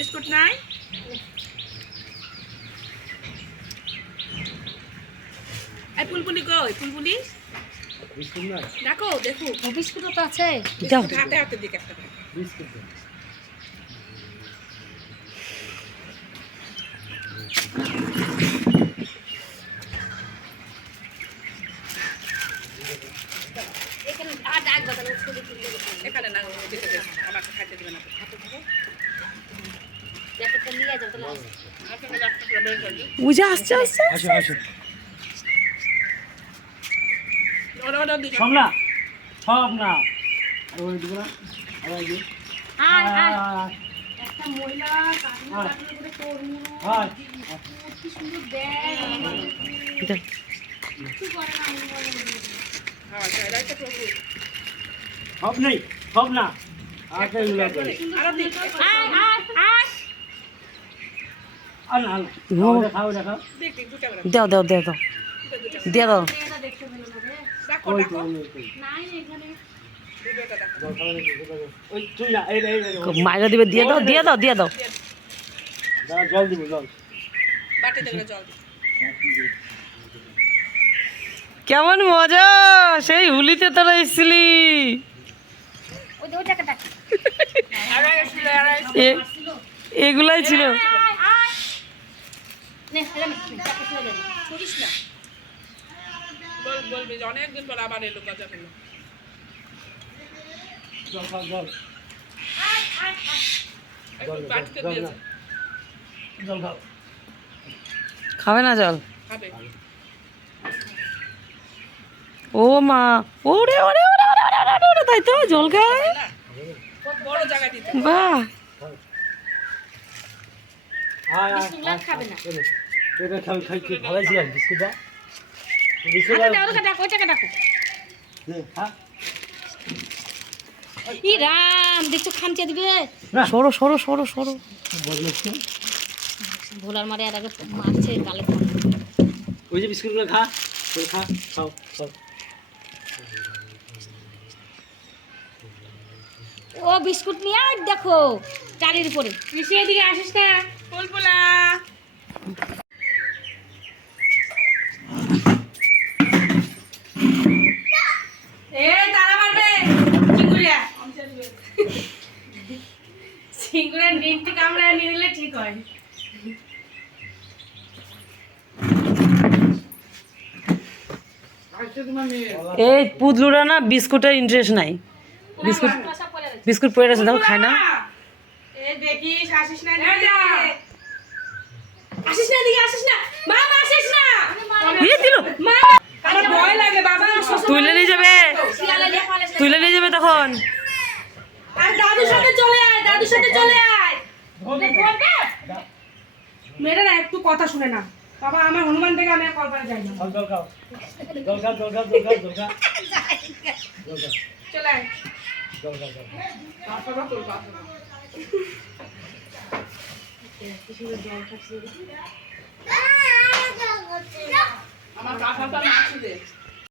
Biscuit নাই? এই পুলপুলি কই? পুলপুলি বিস্কুট না দেখো, দেখো বিস্কুটও তো আছে। বিস্কুট হাতে হাতে দিকে একটা করে। বিস্কুট এখানে আর ডাক বাজানো ছবি তুললে এখানে না দিতে দে, আমাকে খাইতে দিবে না। হাতে ধরো। জ্যাকেটটা নিয়ে যাও তাহলে। আপনাকে রাস্তা করে বের করে দিই। বুঝে আসছে আসছে আসো আসো ওরা দিকে। সব না সব না আর ওই দিব না আর ওই দিই আর আর একটা মহিলা কাটুন কাটুন করে তরমুজ হ্যাঁ কি সুন্দর ব্যাগ কিছু করে না আমি বলে হ্যাঁ এটাই তো প্রভু সব নেই সব না আর তাই উলা করে আর দিকে আর আর আর না দেখাও দেখাও দেখ দেখ দুটো করে দাও দাও দাও দাও দিয়ে দাও এটা দেখতে পেলো না রে। দেখো ওই দেখো তো নাই এখানে। দুটোটা দেখো ওই তুই না এই মাইরা দিবে দিয়ে দাও দিয়ে দাও দিয়ে দাও দাঁড়া জল দিব জল বাটিতে করে জল দিই কেমন মজা সেই হুলিতে তোরা এসেছিলি ওই যে ওই টাকাটা আড়াই ছিল আড়াই এগুলাই ছিল নে এটা নে টাকা ছিল যাবে। ছুটিস না বলবি যে অনেকদিন পর আবার এলো গজা পেলো জল খাও জল একটু বাটিতে দিয়েছে জল খাও খাবে না জল খাবে ও মা ওরে ওরে ওরে ওরে ওরে, ওরে, ওরে, তাই তো জল খায় না খুব বড় জায়গায় দিতে বাহ আয় বিস্কুটগুলো খাবে না। এটা খাই খাই কি ভালো ছিল বিস্কুটটা বিস্কুট হাতে দাও ওর টাকা ওই টাকা ডাকো। হ্যাঁ ই রাম দেখছো খামচে দিবে। সরো সরো সরো সরো বদলাচ্ছে ভোলার মারে আর আগে মারছে গালে খাম। ওই যে বিস্কুটগুলো খা ওই খা খাও খাও ও বিস্কুট নিয়ে আর দেখো টালির উপরে মিশিয়ে দিকে আসিস না। বুলবুলা এই তারা মারবে চিঙ্গুড়িয়া চিঙ্গুড়িয়া নিমটি কামড়ায় নিলে ঠিক হয় এই পুদলুরা না বিস্কুটের ইন্টারেস্ট নাই বিস্কুট বিস্কুট পড়ে আছে দেখো খায় না এই দেখিস আসিস না দিকে আসিস না দিকে আসিস না বাবা আসিস না ইয়ে দিল মা আমার ভয় লাগে বাবা তুলে নিয়ে যাবে তুলে নিয়ে যাবে তখন আর দাদুর সাথে চলে আয় দাদুর সাথে চলে আয় মেয়েটা না একটু কথা শুনে না বাবা আমার হনুমান থেকে আমি আর কল্পনা যাই না জল খাও জল খাও জল খাও জল খাও জল খাও জল খাও চলে আয় জল খাও জল খাও বাবা তোর বাবা আমার কাকাটা নাচছে